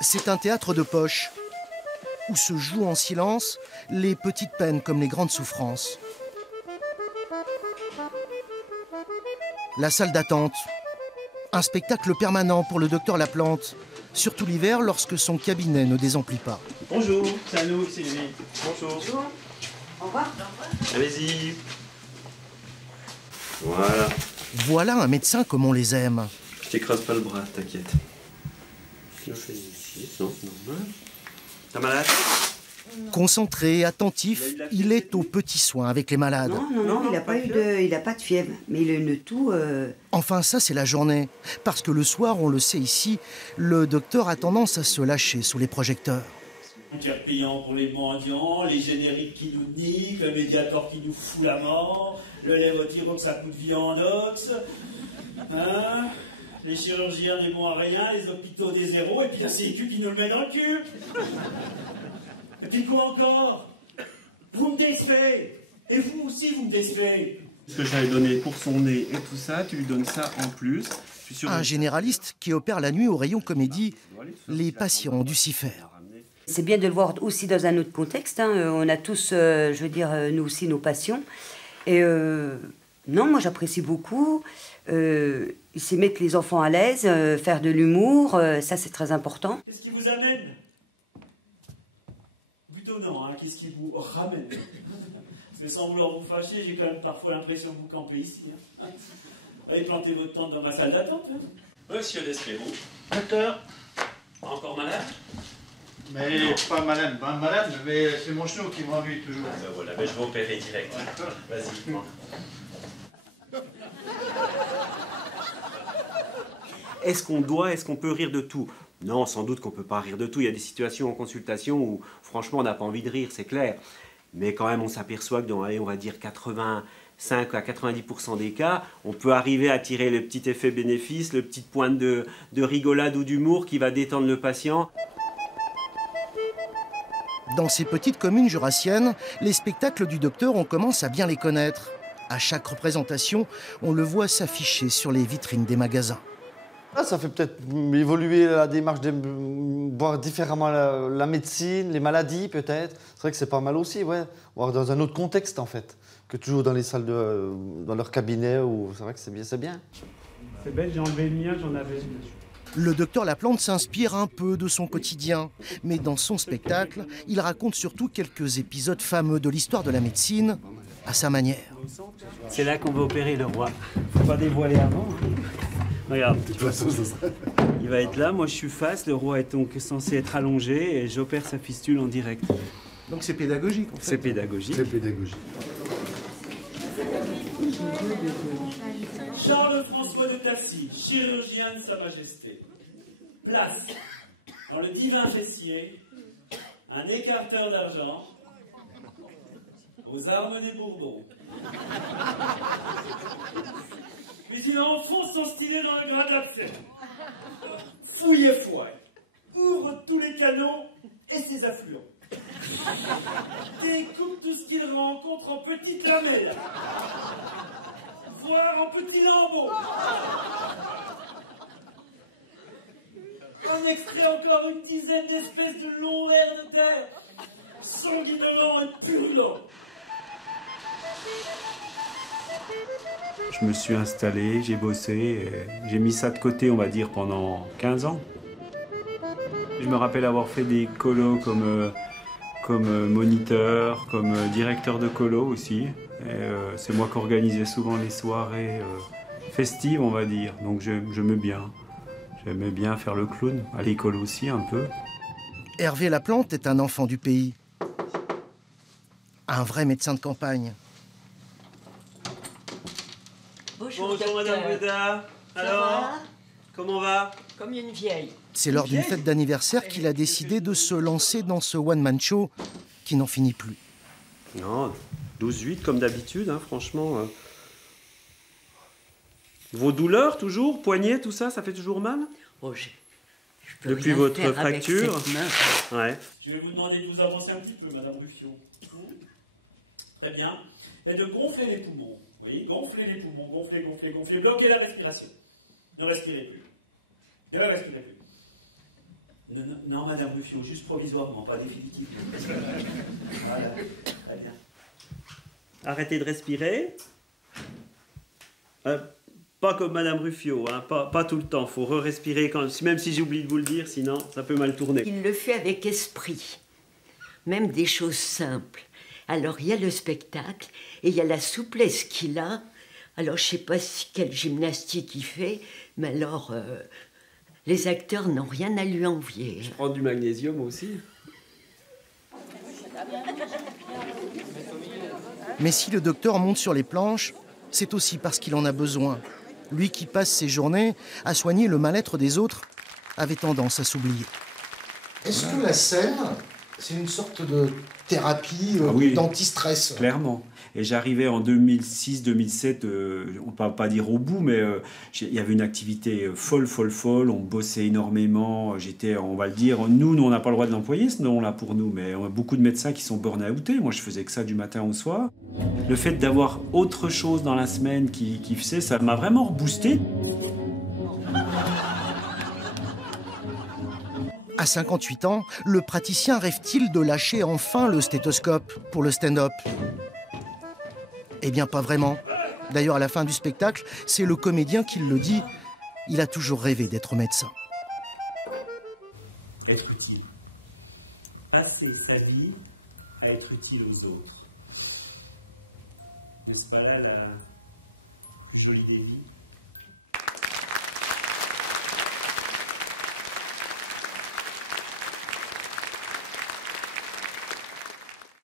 C'est un théâtre de poche, où se jouent en silence les petites peines comme les grandes souffrances. La salle d'attente, un spectacle permanent pour le docteur Laplante, surtout l'hiver lorsque son cabinet ne désemplit pas. Bonjour, c'est à nous, c'est Julie. Bonjour. Bonjour. Au revoir. Allez-y. Voilà. Voilà un médecin comme on les aime. Je t'écrase pas le bras, t'inquiète. Non, normal. T'as malade? Concentré, attentif, il est aux petits soins avec les malades. Non, il n'a pas de fièvre, mais il a une toux. Enfin, ça, c'est la journée. Parce que le soir, on le sait ici, le docteur a tendance à se lâcher sous les projecteurs. Un tiers payant pour les mendiants, les génériques qui nous niquent, le médiator qui nous fout la mort, le lévothyrox à coup de viandox, hein, les chirurgiens des bons à rien, les hôpitaux des zéros, et puis la sécu qui nous le met dans le cul. Et puis quoi encore? Vous me décevez. Et vous aussi, vous me décevez. Ce que j'avais donné pour son nez et tout ça, tu lui donnes ça en plus. Un généraliste qui opère la nuit au rayon comédie, les patients ont dû s'y faire. C'est bien de le voir aussi dans un autre contexte. Hein. On a tous, je veux dire, nous aussi, nos passions. Et non, moi, j'apprécie beaucoup. Il sait mettre les enfants à l'aise, faire de l'humour, ça, c'est très important. Qu'est-ce qui vous amène? Plutôt non, hein. Qu'est-ce qui vous ramène? Parce que sans vouloir vous fâcher, j'ai quand même parfois l'impression que vous campez ici. Hein. Allez planter votre tente dans ma salle d'attente. Hein. Monsieur Desclébou. Docteur. Encore malade? Mais pas malade, mais c'est mon genou qui m'ennuie toujours. Ah ben voilà, ben je vais opérer direct. Vas-y, moi. Est-ce qu'on peut rire de tout? Non, sans doute qu'on peut pas rire de tout. Il y a des situations en consultation où, franchement, on n'a pas envie de rire, c'est clair. Mais quand même, on s'aperçoit que dans, allez, on va dire 85 à 90% des cas, on peut arriver à tirer le petit effet bénéfice, le petit point de rigolade ou d'humour qui va détendre le patient. Dans ces petites communes jurassiennes, les spectacles du docteur, on commence à bien les connaître. À chaque représentation, on le voit s'afficher sur les vitrines des magasins. Ah, ça fait peut-être évoluer la démarche, voir différemment la médecine, les maladies peut-être. C'est vrai que c'est pas mal aussi, ouais. Voir dans un autre contexte en fait, que toujours dans les salles dans leur cabinet. C'est vrai que c'est bien, c'est bien. C'est bête, j'ai enlevé le mien, j'en avais. Le docteur Laplante s'inspire un peu de son quotidien, mais dans son spectacle, il raconte surtout quelques épisodes fameux de l'histoire de la médecine, à sa manière. C'est là qu'on va opérer le roi. Faut pas dévoiler avant. Regarde, il va être là, moi je suis face, le roi est donc censé être allongé et j'opère sa fistule en direct. Donc c'est pédagogique en fait. C'est pédagogique. C'est pédagogique. Charles-François de Tassy, chirurgien de Sa Majesté. Place, dans le divin fessier, un écarteur d'argent aux armes des Bourbons. Puis il enfonce son stylet dans le gras de l'abcès. Fouille et fouille. Ouvre tous les canaux et ses affluents. Découpe tout ce qu'il rencontre en petites lamelles. Voire en petits lambeaux. On extrait encore une dizaine d'espèces de longs vers de terre, sanguinolents et purulents. Je me suis installé, j'ai bossé, j'ai mis ça de côté, on va dire, pendant 15 ans. Je me rappelle avoir fait des colos comme moniteur, comme directeur de colo aussi. C'est moi qui organisais souvent les soirées festives, on va dire. Donc j'aimais bien. J'aimais bien faire le clown, à l'école aussi un peu. Hervé Laplante est un enfant du pays. Un vrai médecin de campagne. Bonjour Madame Beda. Alors, comment va? Comme une vieille. C'est lors d'une fête d'anniversaire qu'il a décidé de se lancer dans ce one-man show qui n'en finit plus. Non, 12-8 comme d'habitude, hein, franchement. Vos douleurs, toujours? Poignets, tout ça, ça fait toujours mal? Oh, je peux depuis rien votre faire fracture? avec cette main. Ouais. Je vais vous demander de vous avancer un petit peu, Madame Ruffiot. Très bien. Et de gonfler les poumons. Oui, gonflez les poumons, gonflez, gonflez, gonflez. Bloquez la respiration. Ne respirez plus. Ne respirez plus. Non, non, non, Madame Ruffiot, juste provisoirement, pas définitivement. Voilà, très bien. Arrêtez de respirer. Pas comme Madame Ruffiot, hein, pas tout le temps. Faut re-respirer, même si j'oublie de vous le dire, sinon ça peut mal tourner. Il le fait avec esprit, même des choses simples. Alors il y a le spectacle et il y a la souplesse qu'il a. Alors je sais pas quelle gymnastique il fait, mais alors les acteurs n'ont rien à lui envier. Je prends du magnésium aussi. Mais si le docteur monte sur les planches, c'est aussi parce qu'il en a besoin. Lui qui passe ses journées à soigner le mal-être des autres avait tendance à s'oublier. Est-ce que la scène, c'est une sorte de thérapie oui, d'anti-stress? Clairement. Et j'arrivais en 2006-2007, on ne peut pas dire au bout, mais il y avait une activité folle. On bossait énormément. J'étais, on va le dire, nous on n'a pas le droit de l'employer, ce nom-là pour nous, mais on a beaucoup de médecins qui sont burn-outés. Moi, je faisais que ça du matin au soir. Le fait d'avoir autre chose dans la semaine qui faisait, ça m'a vraiment reboosté. À 58 ans, le praticien rêve-t-il de lâcher enfin le stéthoscope pour le stand-up? Eh bien, pas vraiment. D'ailleurs, à la fin du spectacle, c'est le comédien qui le dit. Il a toujours rêvé d'être médecin. Être utile. Passer sa vie à être utile aux autres. N'est-ce pas là la plus jolie des vies?